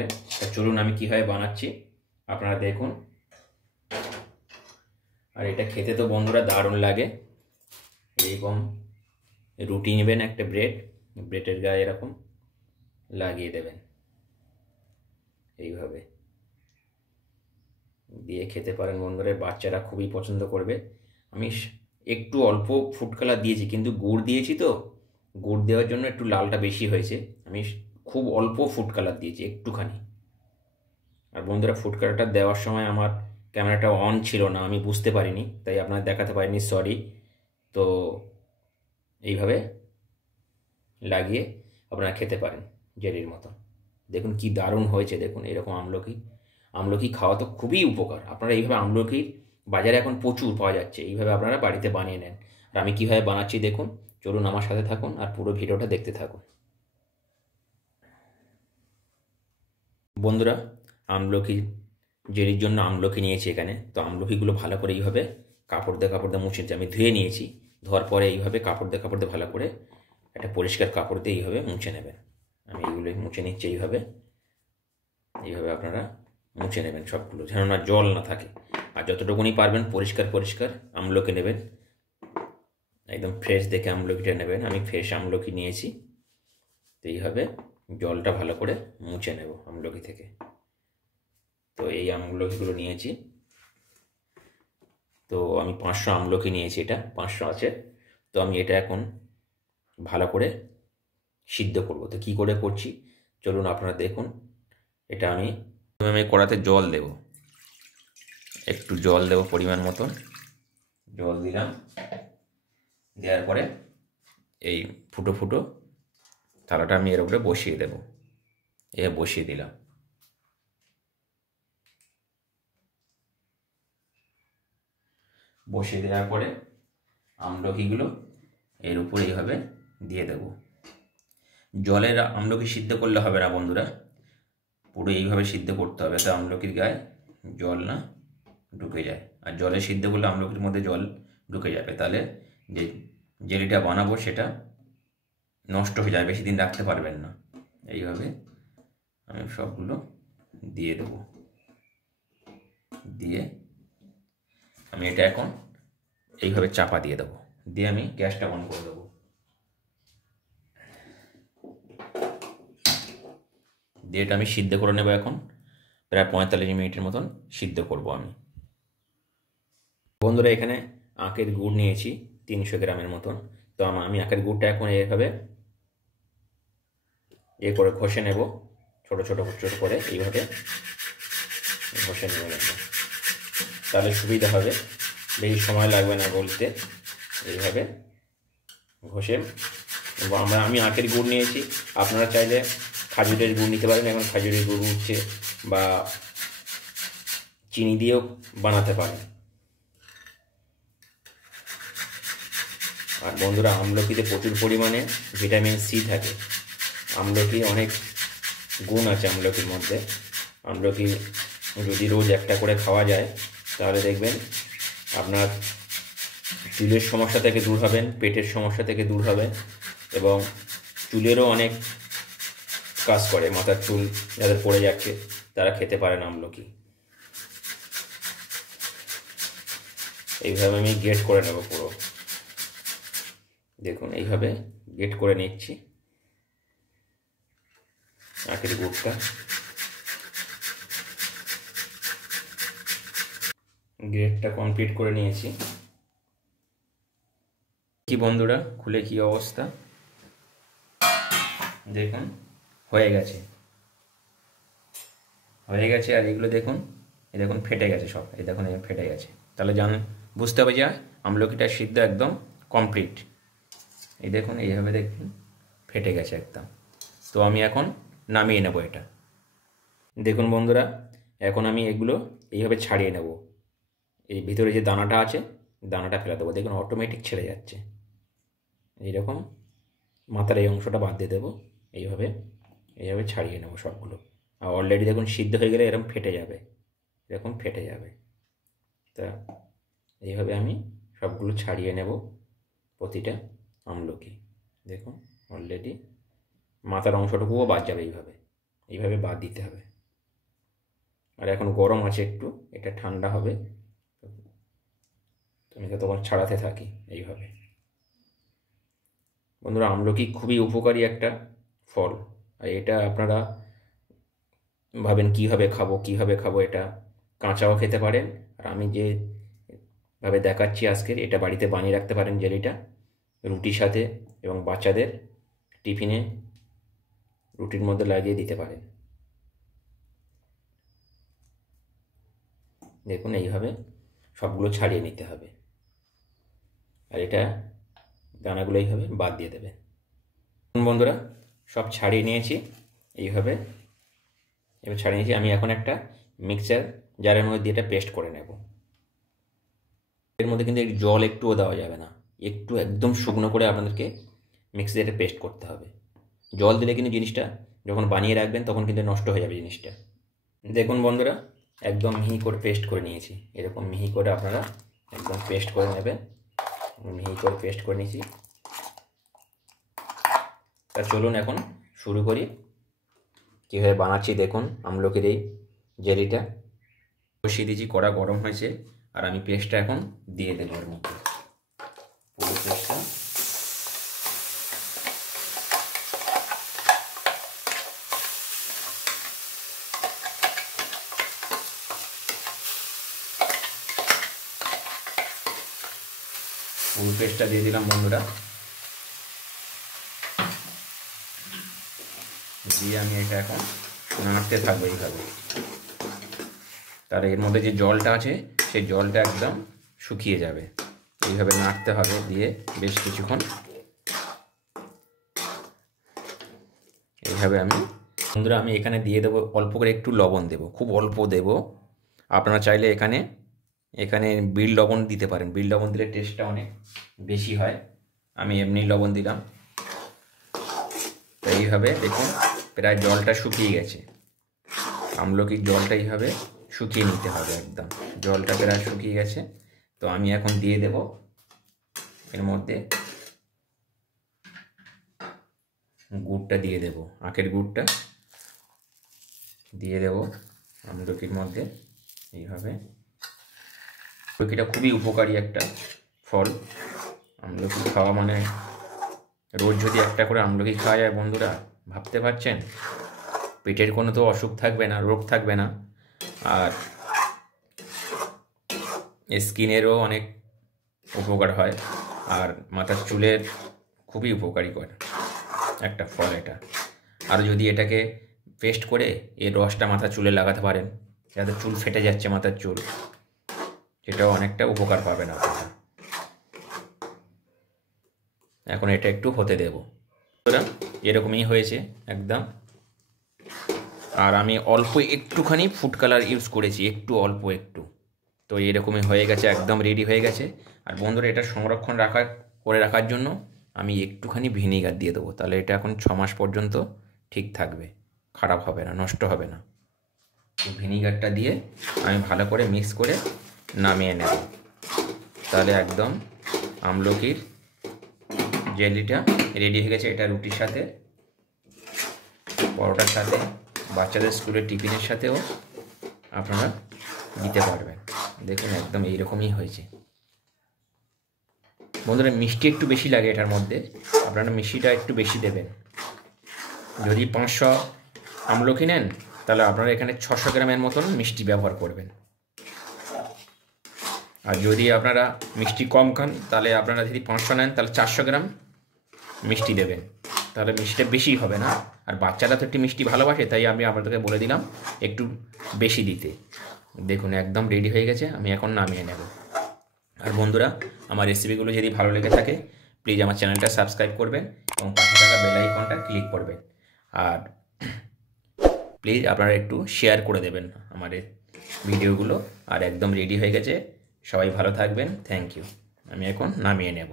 পারে। তা চলুন আমি কীভাবে বানাচ্ছি আপনারা দেখুন। আর এটা খেতে তো বন্ধুরা দারুণ লাগে। এরকম রুটি নেবেন, একটা ব্রেডের গায়ে এরকম লাগিয়ে দেবেন, এইভাবে দিয়ে খেতে পারেন বন্ধুরা। বাচ্চারা খুবই পছন্দ করবে। আমি একটু অল্প ফুড কালার দিয়েছি, কিন্তু গুড় দিয়েছি তো, গুড় দেওয়ার জন্য একটু লালটা বেশি হয়েছে। আমি খুব অল্প ফুড কালার দিয়েছি, একটুখানি। আর বন্ধুরা, ফুড কালারটা দেওয়ার সময় আমার ক্যামেরাটা অন ছিল না, আমি বুঝতে পারিনি, তাই আপনার দেখাতে পারিনি, সরি। তো এইভাবে লাগিয়ে আপনারা খেতে পারেন জেলির মতো। দেখুন কি দারুণ হয়েছে, দেখুন এরকম আমলকি খাওয়া তো খুবই উপকার। আপনারা এইভাবে আমলকির বাজারে এখন প্রচুর পাওয়া যাচ্ছে, এইভাবে আপনারা বাড়িতে বানিয়ে নেন। আর আমি কীভাবে বানাচ্ছি দেখুন, চলুন আমার সাথে থাকুন আর পুরো ভিডিওটা দেখতে থাকুন। বন্ধুরা, আমলকি জেলির জন্য আমলকি নিয়েছি এখানে। তো আমলকিগুলো ভালো করে এইভাবে কাপড় দিয়ে মুছে নিচ্ছি। আমি ধুয়ে নিয়েছি, ধোয়ার পরে এইভাবে কাপড় দিয়ে ভালো করে একটা পরিষ্কার কাপড় দিয়ে এইভাবে মুছে নেবেন। আমি এইগুলো মুছে নিচ্ছি এইভাবে আপনারা মুছে নেবেন সবগুলো, যেন না জল না থাকে। আর যতটুকুনি পারবেন পরিষ্কার আমলকি নেবেন, একদম ফ্রেশ দেখে আমলকিটা নেবেন। আমি ফ্রেশ আমলকি নিয়েছি। তো এইভাবে জলটা ভালো করে মুছে নেব আমলকি থেকে। তো এই আমলকিগুলো নিয়েছি। তো আমি 500 আমলকি নিয়েছি, এটা 500 আছে। তো আমি এটা এখন ভালো করে সিদ্ধ করব। তো কী করে করছি চলুন আপনারা দেখুন। এটা আমি কড়াতে জল দেব, একটু জল দেব পরিমাণ মতন। জল দিলাম, দেওয়ার পরে এই ফুটো থালাটা আমি এর উপরে বসিয়ে দেব। বসিয়ে দিলাম। বসিয়ে দেওয়ার পরে আমলকিগুলো এর উপরে এইভাবে দিয়ে দেব। জলের আমলকি সিদ্ধ করলে হবে না বন্ধুরা, পুরো এইভাবে সিদ্ধ করতে হবে, তো আমলকির গায়ে জল না ঢুকে যায়। আর জলে সিদ্ধ করলে আমলকির মধ্যে জল ঢুকে যাবে, তাহলে যে জেলিটা বানাবো সেটা নষ্ট হয়ে যাবে, বেশি দিন রাখতে পারবেন না। এইভাবে আমি সবগুলো দিয়ে দেবো। দিয়ে আমি এটা এখন এইভাবে চাপা দিয়ে দেবো, দিয়ে আমি গ্যাসটা অন করে দেবো। দিয়ে এটা আমি সিদ্ধ করে নেব। এখন প্রায় 45 মিনিটের মতন সিদ্ধ করব আমি। বন্ধুরা, এখানে আখের গুড় নিয়েছি 300 গ্রামের মতন। তো আমি আখের গুড়টা এখন এইভাবে করে ঘষে নেব, ছোট করে এইভাবে ঘষে নেব, তাহলে সুবিধা হবে, বেশি সময় লাগবে না গলতে। এইভাবে ঘষে আমি আখের গুড় নিয়েছি, আপনারা চাইলে খাজুরের গুড় নিতে পারেন। এখন খাজুরের গুড় উঠছে, বা চিনি দিয়েও বানাতে পারেন। আর বন্ধুরা, আমলকিতে প্রচুর পরিমাণে ভিটামিন সি থাকে। আমলকি অনেক গুণ আছে আমলকির মধ্যে। আমলকি যদি রোজ একটা করে খাওয়া যায়, তাহলে দেখবেন আপনার চুলের সমস্যা থেকে দূর হবেন, পেটের সমস্যা থেকে দূর হবে, এবং চুলেরও অনেক কাজ করে। মাথার চুল যাদের পড়ে যাচ্ছে তারা খেতে পারেন আমলকি। এইভাবে আমি গ্রেট করে নেব পুরো। দেখুন এইভাবে গ্রেট করে নিচ্ছি আখের গুড়টা। গ্রেটটা কমপ্লিট করে নিয়েছি। কি বন্ধুরা, খুলে কি অবস্থা দেখুন, হয়ে গেছে। আর এগুলো দেখুন, দেখুন ফেটে গেছে সব, এই দেখুন ফেটে গেছে। তাহলে বুঝতে হবে যে আমলকিটা সিদ্ধ একদম কমপ্লিট। এই দেখুন এইভাবে দেখুন ফেটে গেছে একদম। তো আমি এখন নামিয়ে নেব এটা। দেখুন বন্ধুরা, এখন আমি এগুলো এইভাবে ছাড়িয়ে নেব। এই ভিতরে যে দানাটা আছে, দানাটা ফেলে দেবো। দেখুন অটোমেটিক ছেড়ে যাচ্ছে। এইরকম মাথার এই অংশটা বাদ দিয়ে দেবো। এইভাবে ছাড়িয়ে নেব সবগুলো। আর অলরেডি দেখুন সিদ্ধ হয়ে গেলে এরকম ফেটে যাবে, তা এইভাবে আমি সবগুলো ছাড়িয়ে নেব প্রতিটা আমলকি। দেখুন অলরেডি মাথার অংশটুকুও বাদ যাবে, এইভাবে বাদ দিতে হবে। আর এখন গরম আছে একটু, এটা ঠান্ডা হবে, আমি তখন ছাড়াতে থাকি এইভাবে। বন্ধুরা, আমলকি খুবই উপকারী একটা ফল, আর এটা আপনারা ভাবেন কীভাবে খাবো, এটা কাঁচাও খেতে পারেন, আর আমি যেভাবে দেখাচ্ছি আজকের, এটা বাড়িতে বানিয়ে রাখতে পারেন জেলিটা রুটির সাথে, এবং বাচ্চাদের টিফিনে রুটির মধ্যে লাগিয়ে দিতে পারেন। দেখুন এইভাবে সবগুলো ছাড়িয়ে নিতে হবে, আর এটা দানাগুলো এইভাবে বাদ দিয়ে দেবে। বন্ধুরা, সব ছাড়িয়ে নিয়েছি এইভাবে, এবার ছাড়িয়ে নিয়েছি। আমি এখন একটা মিক্সচার জারের মধ্যে দিয়ে এটা পেস্ট করে নেব। এর মধ্যে কিন্তু জল একটুও দেওয়া যাবে না, একটু একদম শুকনো করে আপনাদেরকে মিক্সিতে এটা পেস্ট করতে হবে। জল দিলে কিন্তু জিনিসটা যখন বানিয়ে রাখবেন তখন কিন্তু নষ্ট হয়ে যাবে জিনিসটা। দেখুন বন্ধুরা, একদম মিহি করে পেস্ট করে নিয়েছি, এরকম মিহি করে আপনারা একদম পেস্ট করে নেবেন। মিহি করে পেস্ট করে নিয়েছি। তা চলুন এখন শুরু করি কীভাবে বানাচ্ছি। দেখুন আমলকির এই জেলিটা বসিয়ে দিয়েছি, কড়া গরম হয়েছে, আর আমি পেস্টটা এখন দিয়ে দেবো এর মধ্যে, পুরো পেস্টটা। পুরো পেস্টটা দিয়ে দিলাম বন্ধুরা, দিয়ে আমি এটা এখন নাড়তে থাকবো এইভাবে। তার এর মধ্যে যে জলটা আছে সেই জলটা একদম শুকিয়ে যাবে, এইভাবে নাড়তে হবে, দিয়ে বেশ কিছুক্ষণ এইভাবে। বন্ধুরা, আমি এখানে দিয়ে দেবো অল্প করে একটু লবণ দেবো, খুব অল্প দেব। আপনারা চাইলে এখানে বিট লবণ দিতে পারেন, বিট লবণ দিলে টেস্টটা অনেক বেশি হয়। আমি এমনি লবণ দিলাম। তো এইভাবে দেখুন প্রায় জলটা শুকিয়ে গেছে, আমলকির জলটা এইভাবে শুকিয়ে নিতে হবে একদম, জলটা প্রায় শুকিয়ে গেছে। তো আমি এখন দিয়ে দেব এর মধ্যে গুড়টা দিয়ে দেব, আখের গুড়টা দিয়ে দেব আমলকির মধ্যে এইভাবে। আমলকিটা খুবই উপকারী একটা ফল, আমলকি খাওয়া মানে রোজ যদি একটা করে আমলকি খাওয়া যায় বন্ধুরা, ভাবতে পারছেন পেটের কোনো তো অসুখ থাকবে না, রোগ থাকবে না, আর স্কিনেরও অনেক উপকার হয়, আর মাথার চুলের খুবই উপকারী করে একটা ফল এটা। আর যদি এটাকে পেস্ট করে এর রসটা মাথার চুলে লাগাতে পারেন, যাতে চুল ফেটে যাচ্ছে মাথার চুল, সেটাও অনেকটা উপকার পাবেন আপনারা। এখন এটা একটু হতে দেব, এরকমই হয়েছে একদম। আর আমি অল্প একটুখানি ফুড কালার ইউজ করেছি, একটু অল্প একটু। তো এরকমই হয়ে গেছে, একদম রেডি হয়ে গেছে। আর বন্ধুরা, এটা সংরক্ষণ করে রাখার জন্য আমি একটুখানি ভিনিগার দিয়ে দেবো, তাহলে এটা এখন 6 মাস পর্যন্ত ঠিক থাকবে, খারাপ হবে না, নষ্ট হবে না। ভিনিগারটা দিয়ে আমি ভালো করে মিক্স করে নামিয়ে নেব, তাহলে একদম আমলকির জেলিটা রেডি হয়ে গেছে। এটা রুটির সাথে, পরোটার সাথে, বাচ্চাদের স্কুলের টিফিনের সাথেও আপনারা দিতে পারবেন। দেখুন একদম এইরকমই হয়েছে বন্ধুরা। মিষ্টি একটু বেশি লাগে এটার মধ্যে, আপনারা মিষ্টিটা একটু বেশি দেবেন। যদি 500 আমলকি নেন তাহলে আপনারা এখানে 600 গ্রামের মতন মিষ্টি ব্যবহার করবেন। আর যদি আপনারা মিষ্টি কম খান তাহলে আপনারা যদি 500 নেন তাহলে 400 গ্রাম মিষ্টি দেবেন, তাহলে মিষ্টিটা বেশি হবে না। আর বাচ্চারা তো একটু মিষ্টি ভালোবাসে, তাই আমি আপনাদেরকে বলে দিলাম একটু বেশি দিতে। দেখুন একদম রেডি হয়ে গেছে, আমি এখন নামিয়ে নেব। আর বন্ধুরা, আমার রেসিপিগুলো যদি ভালো লেগে থাকে প্লিজ আমার চ্যানেলটা সাবস্ক্রাইব করবেন এবং পাশে থাকা বেল আইকনটা ক্লিক করবেন। আর প্লিজ আপনারা একটু শেয়ার করে দেবেন আমার ভিডিওগুলো। আর একদম রেডি হয়ে গেছে, সবাই ভালো থাকবেন, থ্যাংক ইউ। আমি এখন নামিয়ে নেব।